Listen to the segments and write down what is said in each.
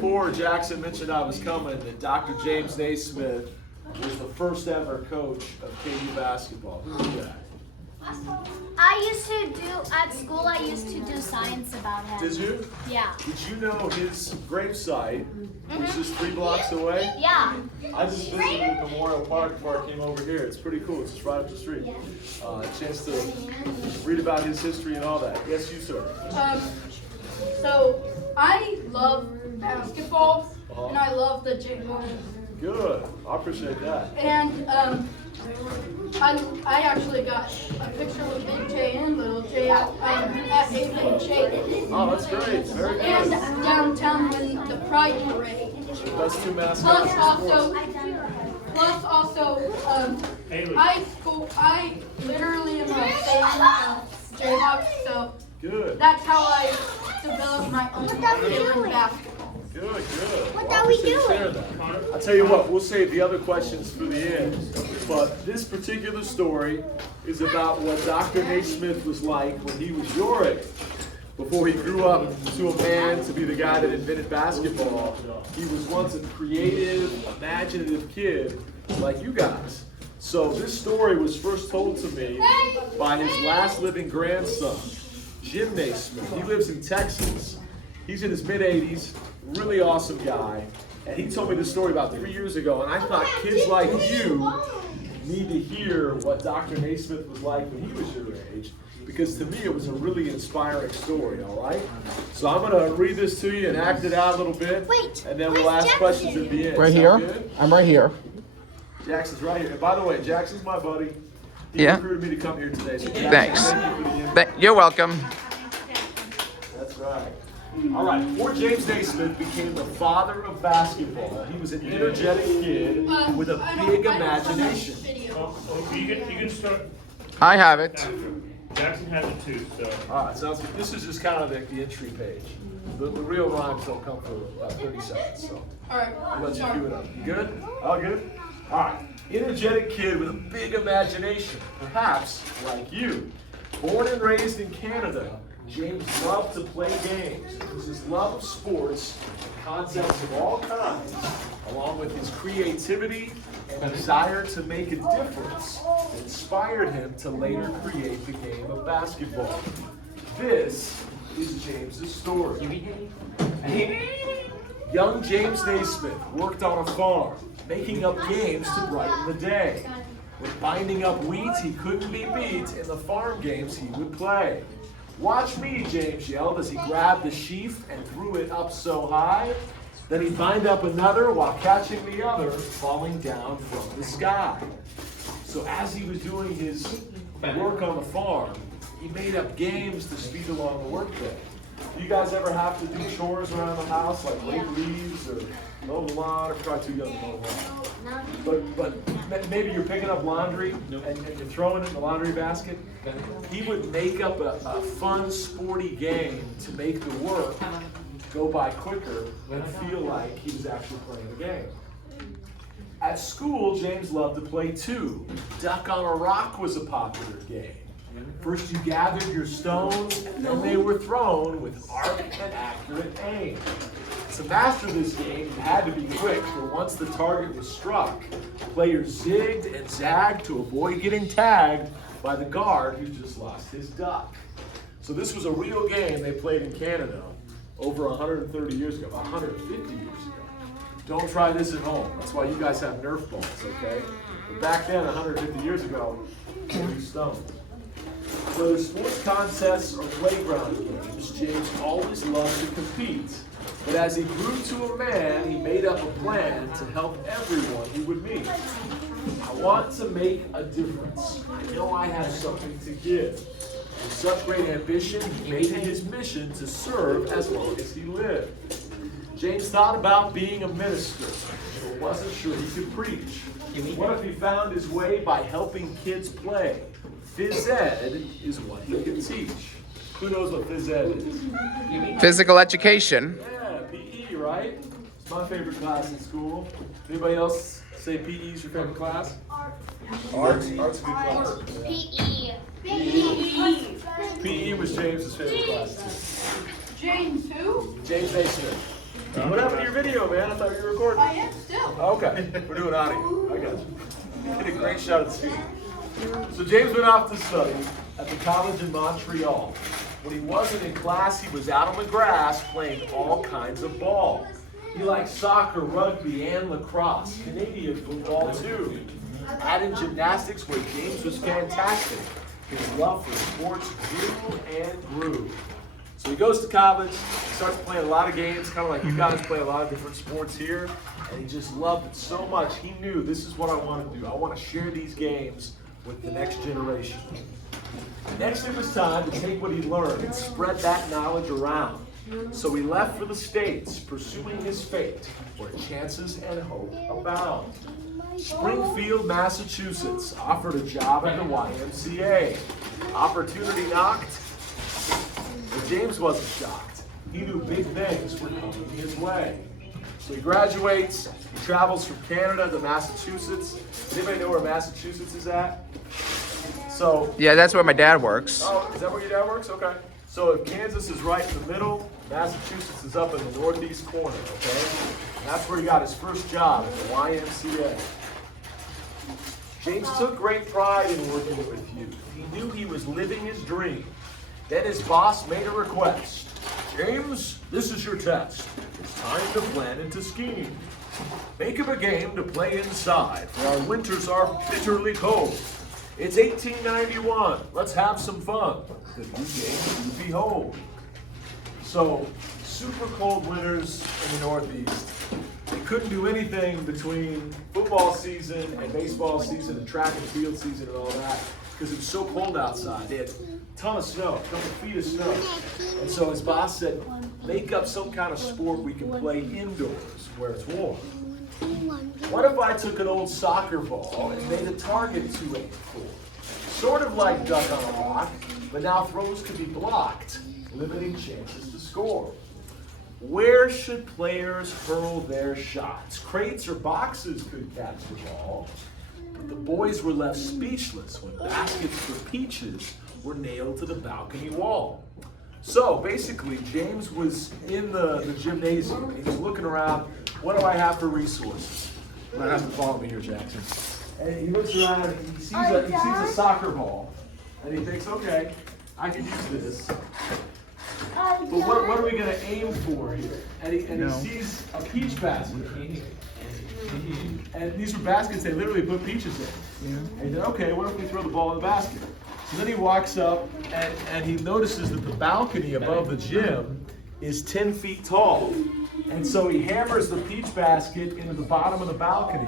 before Jackson mentioned I was coming that Dr. James Naismith was the first ever coach of KU basketball. Who knew that? At school, I used to do science about him. Did you? Yeah. Did you know his gravesite was just 3 blocks away? Yeah. I just visited Memorial Park before I came over here. It's pretty cool. It's just right up the street. A chance to read about his history and all that. Yes, you, sir. So I love basketball, and I love the J moment. Good. I appreciate that. And I actually got a picture with Big J and Little J at Haven Shake. Oh, that's great. Very good. And downtown in the Pride Parade. That's 2 mascots. Plus also, I literally am a fan of Jayhawks, so Good. that's how I developed my own feeling in basketball. Good, good. What are we doing? I'll tell you what, we'll save the other questions for the end. But this particular story is about what Dr. Naismith was like when he was your age. Before he grew up to a man to be the guy that invented basketball, he was once a creative, imaginative kid like you guys. So this story was first told to me by his last living grandson, Jim Naismith. He lives in Texas. He's in his mid-80s, really awesome guy. And he told me this story about 3 years ago, and I thought kids like you need to hear what Dr. Naismith was like when he was your age, because to me it was a really inspiring story, all right? So I'm going to read this to you and act it out a little bit, and then we'll ask questions at the end. Right Sound here. good? I'm right here. Jackson's right here. And by the way, Jackson's my buddy. He Yeah. recruited me to come here today. So Jackson, Thanks. thank you for the invite. You're welcome. That's right. All right, before James Naismith became the father of basketball, he was an energetic kid with a big imagination. You can start. I have it. Jackson has it too, so. All right, sounds good. This is just kind of the entry page. The real rhymes don't come for about 30 seconds, so Alright, I'll let you cue it up. You good? All good? All right. Energetic kid with a big imagination, perhaps like you. Born and raised in Canada, James loved to play games. It was his love of sports and concepts of all kinds, along with his creativity and desire to make a difference, that inspired him to later create the game of basketball. This is James's story. Young James Naismith worked on a farm, making up games to brighten the day. With binding up weeds he couldn't be beat in the farm games he would play. "Watch me," James yelled as he grabbed the sheaf and threw it up so high. Then he'd bind up another while catching the other falling down from the sky. So as he was doing his work on the farm, he made up games to speed along the workday. Do you guys ever have to do chores around the house, like rake leaves or mow the lawn? Or probably too young to mow the lawn. But maybe you're picking up laundry and you're throwing it in the laundry basket. He would make up a fun, sporty game to make the work go by quicker and feel like he was actually playing the game. At school, James loved to play too. Duck on a rock was a popular game. First you gathered your stones, and then they were thrown with arc and accurate aim. To master this game, you had to be quick, for once the target was struck, players zigged and zagged to avoid getting tagged by the guard who just lost his duck. So this was a real game they played in Canada over 130 years ago, 150 years ago. Don't try this at home. That's why you guys have Nerf balls, okay? But back then, 150 years ago, they used stones. Whether sports contests or playground games, James always loved to compete. But as he grew to a man, he made up a plan to help everyone he would meet. "I want to make a difference. I know I have something to give." With such great ambition, he made it his mission to serve as long as he lived. James thought about being a minister, but wasn't sure he could preach. What if he found his way by helping kids play? Phys ed is what he could teach. Who knows what phys ed is? Physical education. Yeah, PE, right? It's my favorite class in school. Anybody else say PE is your favorite class? Art's a good class. PE. PE was James's favorite class too. James who? James Naismith. What happened to your video, man? I thought you were recording. I am still. Okay, we're doing audio. I got you. You did a great shot at the scene. So James went off to study at the college in Montreal. When he wasn't in class, he was out on the grass playing all kinds of ball. He liked soccer, rugby, and lacrosse, Canadian football too. Adding gymnastics where James was fantastic. His love for sports grew and grew. So he goes to college, starts playing a lot of games, kind of like you guys play a lot of different sports here, and he just loved it so much. He knew this is what I want to do. I want to share these games with the next generation. Next, it was time to take what he learned and spread that knowledge around. So he left for the States, pursuing his fate, where chances and hope abound. Springfield, Massachusetts offered a job at the YMCA. Opportunity knocked, but James wasn't shocked. He knew big things were coming his way. So he graduates, he travels from Canada to Massachusetts. Does anybody know where Massachusetts is at? So, Yeah, that's where my dad works. oh, is that where your dad works? Okay. So if Kansas is right in the middle, Massachusetts is up in the northeast corner, okay? And that's where he got his first job at the YMCA. James took great pride in working with youth. He knew he was living his dream. Then his boss made a request. James, this is your test. It's time to plan and to scheme. Make up a game to play inside, for our winters are bitterly cold. It's 1891. Let's have some fun. The new game to behold. So, super cold winters in the Northeast. They couldn't do anything between football season and baseball season and track and field season and all that because it was so cold outside. They had a ton of snow, a couple feet of snow. And so his boss said, make up some kind of sport we can play indoors where it's warm. What if I took an old soccer ball and made a target to aim for? Sort of like duck on a rock, but now throws could be blocked, limiting chances to score. Where should players hurl their shots? Crates or boxes could catch the ball, but the boys were left speechless when baskets for peaches were nailed to the balcony wall. So basically, James was in the gymnasium. He was looking around. What do I have for resources? You might have to follow me here, Jackson. And he looks around and he sees a soccer ball. And he thinks, okay, I could use this. But what are we going to aim for here? And he sees a peach basket. And these were baskets they literally put peaches in. And he said, okay, what if we throw the ball in the basket? So then he walks up and he notices that the balcony above the gym is 10 feet tall. And so he hammers the peach basket into the bottom of the balcony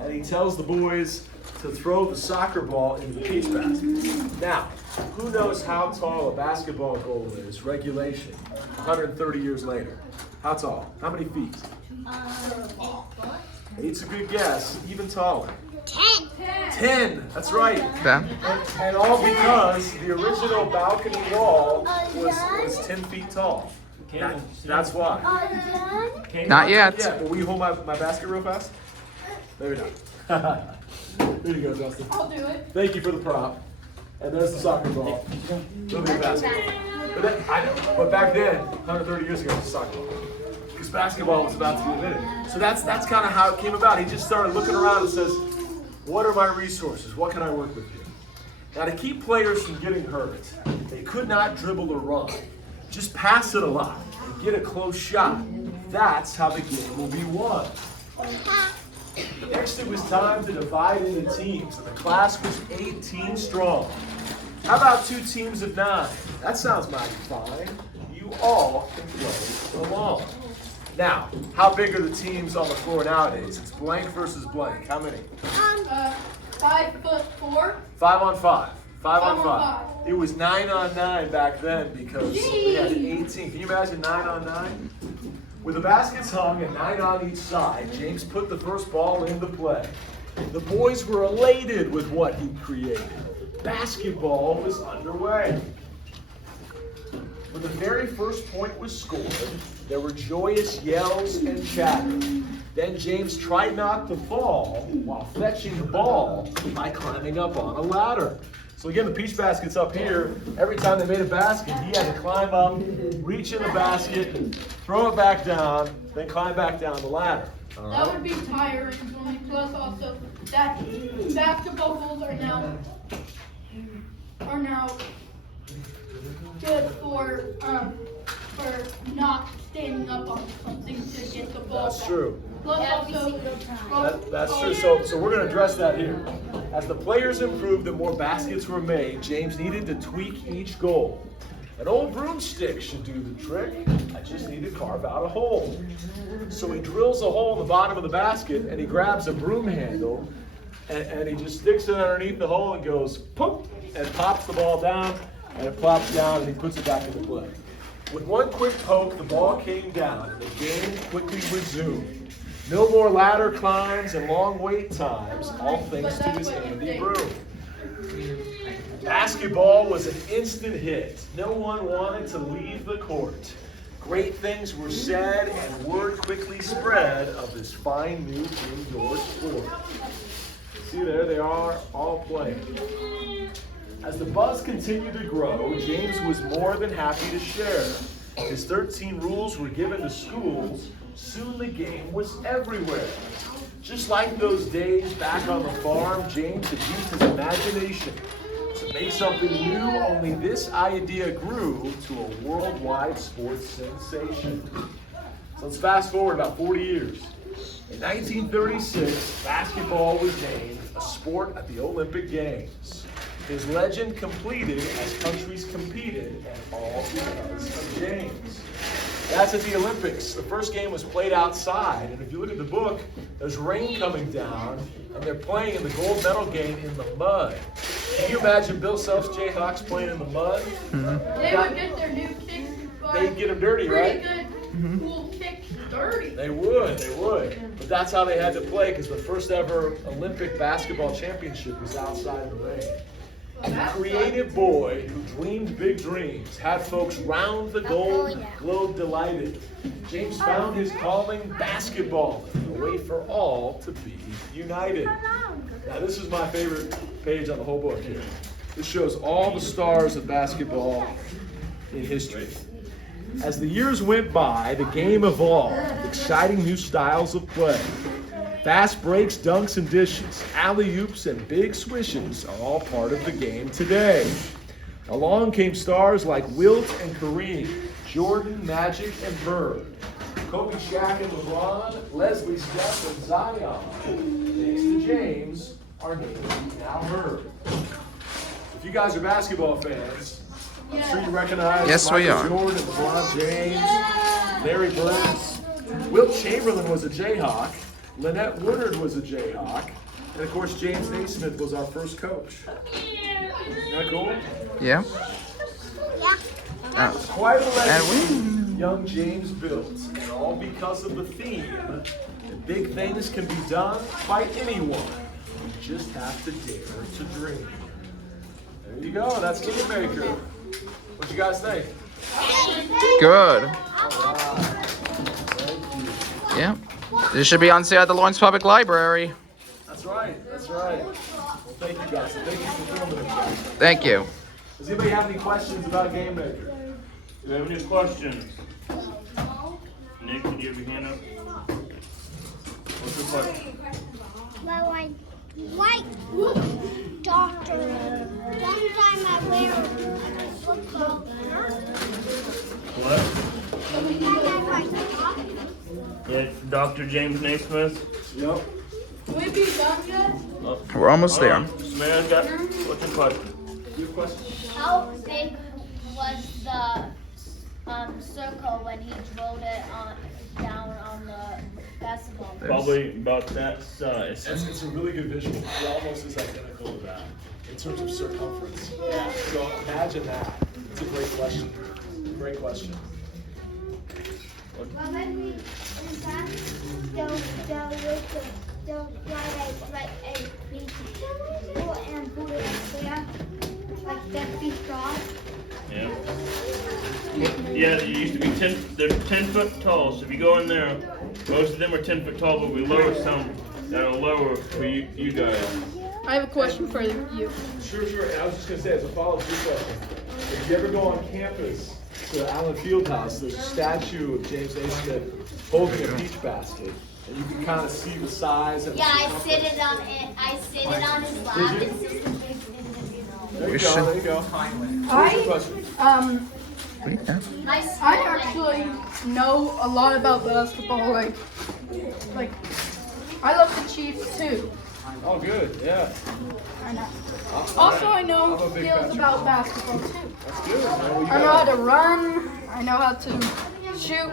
and he tells the boys to throw the soccer ball into the peach basket. Now, who knows how tall a basketball goal is, regulation, 130 years later? How tall? How many feet? 8's a good guess, even taller. 10, that's right. Yeah. And all because the original balcony wall was 10 feet tall. That's why. Not yet. Yeah, will you hold my basket real fast? There we go. There you go, Justin. I'll do it. Thank you for the prop. And there's the soccer ball. There'll be a basket. But back then, 130 years ago, it was a soccer ball. Because basketball was about to be invented. So that's kind of how it came about. He just started looking around and says, what are my resources? What can I work with here? Now, to keep players from getting hurt, they could not dribble or run. Just pass it a lot and get a close shot. That's how the game will be won. Next, it was time to divide into teams, and the class was 18 strong. How about 2 teams of 9? That sounds mighty fine. You all can play along. Now, how big are the teams on the floor nowadays? It's blank versus blank. How many? 5'4". 5 on 5. 5 on 5. on 5. It was 9 on 9 back then because we had 18. Can you imagine 9 on 9? With the baskets hung and 9 on each side, James put the first ball into play. The boys were elated with what he created. Basketball was underway. When the very first point was scored, there were joyous yells and chatter. Then James tried not to fall while fetching the ball by climbing up on a ladder. So again, the peach basket's up here. Every time they made a basket, he had to climb up, reach in the basket, throw it back down, then climb back down the ladder. All That right? would be tiring for me. Plus, also that basketball goals are now good for not standing up on something to get the ball. That's back. true. Plus, Every also, single time. That's true. So we're going to address that here. As the players improved and more baskets were made, James needed to tweak each goal. An old broomstick should do the trick. I just need to carve out a hole. So he drills a hole in the bottom of the basket, and he grabs a broom handle, and he just sticks it underneath the hole and goes poof, and pops the ball down, and it plops down, and he puts it back into play. With one quick poke, the ball came down, and the game quickly resumed. No more ladder climbs and long wait times, all thanks to his handy broom. Basketball was an instant hit. No one wanted to leave the court. Great things were said and word quickly spread of this fine new indoor sport. See there, they are all playing. As the buzz continued to grow, James was more than happy to share. His 13 rules were given to schools. Soon the game was everywhere. Just like those days back on the farm, James had used his imagination to make something new, only this idea grew to a worldwide sports sensation. So let's fast forward about 40 years. In 1936, basketball was named a sport at the Olympic Games. His legend completed as countries competed, and all because of James. That's at the Olympics. The first game was played outside, and if you look at the book, there's rain coming down, and they're playing in the gold medal game in the mud. Can you imagine Bill Self's Jayhawks playing in the mud? they would get their new kicks. They'd get them dirty, right? Pretty good, cool kicks dirty. They would. But that's how they had to play, because the first ever Olympic basketball championship was outside in the rain. A creative boy who dreamed big dreams had folks round the globe delighted. James found his calling, basketball, a way for all to be united. Now this is my favorite page on the whole book here. This shows all the stars of basketball in history. As the years went by, the game evolved, exciting new styles of play. Fast breaks, dunks, and dishes, alley-oops, and big swishes are all part of the game today. Along came stars like Wilt and Kareem, Jordan, Magic, and Bird. Kobe, Shaq, and LeBron, Leslie, Steph, and Zion. Thanks to James, our names you've now heard. If you guys are basketball fans, I'm sure you recognize Yes, Michael we are. Jordan, LeBron James, Larry Bird. Wilt Chamberlain was a Jayhawk. Lynette Woodard was a Jayhawk. And of course, James Naismith was our first coach. Isn't that cool? Yeah. Quite a And legend young James built. And all because of the theme that big things can be done by anyone. You just have to dare to dream. There you go. That's Game Maker. What you guys think? Good. Thank you. Yeah. This should be on sale at the Lawrence Public Library. That's right. Well, thank you guys. Thank you for filming it, guys. Thank you. Does anybody have any questions about Game Maker? Do you have any questions? Nick, can you have your hand up? What's your question? Well, I like doctor. Sometimes I wear a football shirt. What? Sometimes I like doctor. Yeah, Dr. James Naismith. Yep. Can we be done yet? We're almost there. Samantha, what's your question? Good question. How big was the circle when he drilled it down on the basketball? Probably about that size. It's a really good visual. It almost is identical to that in terms of circumference. So imagine that. It's a great question. Great question. Well, then we like a big and put it there, like that big dog. Yeah. Yeah, they used to be they're 10 foot tall, so if you go in there, most of them are 10 foot tall, but we lower some that are lower for you guys. I have a question for you. Sure. And I was just gonna say, as a follow-up to your question, if you ever go on campus to Allen Fieldhouse, there's a statue of James Naismith holding a peach basket, and you can kind of see the size and the Yeah, I circumference. sit it on it. I sit it on his lap. It's just a big There you go. There you go. What's your question? I actually know a lot about basketball. Like I love the Chiefs too. Oh, good. Yeah. I know. Also, I know I'm a big skills fan. about basketball too. That's good. Well, I know how to run. I know how to shoot.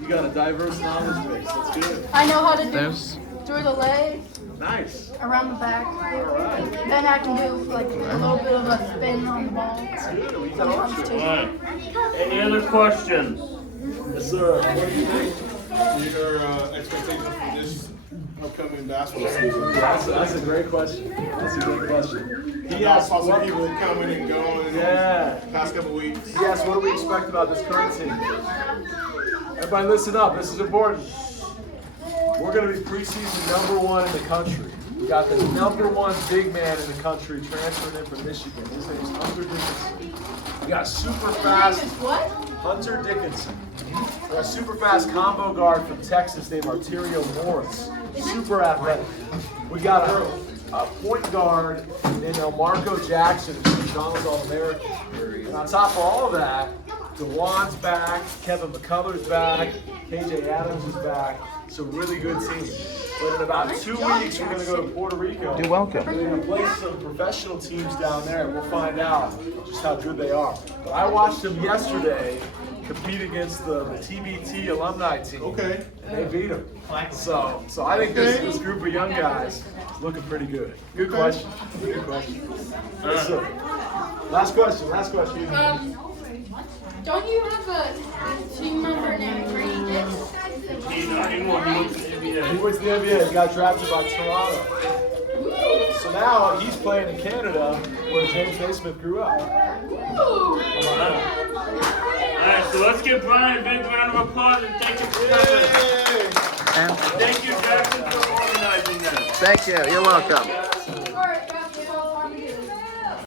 You got a diverse knowledge base. That's good. I know how to do There's through the leg, Nice. around the back. All right. Then I can do like a little bit of a spin on the ball. Good. We got all Sometimes you. too. Alright. Any other questions? Yes, sir. What do you think? Your expectations for this upcoming basketball season? That's a great question. That's a great question. He Yeah, asked possible what, people coming and going yeah. past couple weeks. He asked, what do we expect about this current team? Everybody listen up. This is important. We're going to be preseason #1 in the country. We got the #1 big man in the country transferred in from Michigan. His name's Hunter Dickinson. We got super fast What? Hunter Dickinson. We got super fast combo guard from Texas named Arterio Morris. Super athletic. We got a point guard named Marco Jackson, who's a McDonald's All-American. And on top of all of that, DeJuan's back, Kevin McCullough's back, KJ Adams is back. It's a really good team. But in about 2 weeks, we're going to go to Puerto Rico. You're welcome. We're going to play some professional teams down there, and we'll find out just how good they are. But I watched them yesterday compete against the TBT alumni team. Okay. And they beat them. So I think this group of young guys is looking pretty good. Good question. Good question. Yes, sir. Last question. Don't you have a team member named Grady Dix? He's not anymore. He went to the He NBA. went to the NBA. He got drafted by Toronto. So now he's playing in Canada, where James Naismith grew up. Alright, so let's give Brian a big round of applause and thank you for coming. And Thank you, Jackson, for organizing that. thank you. You're welcome. Teamwork.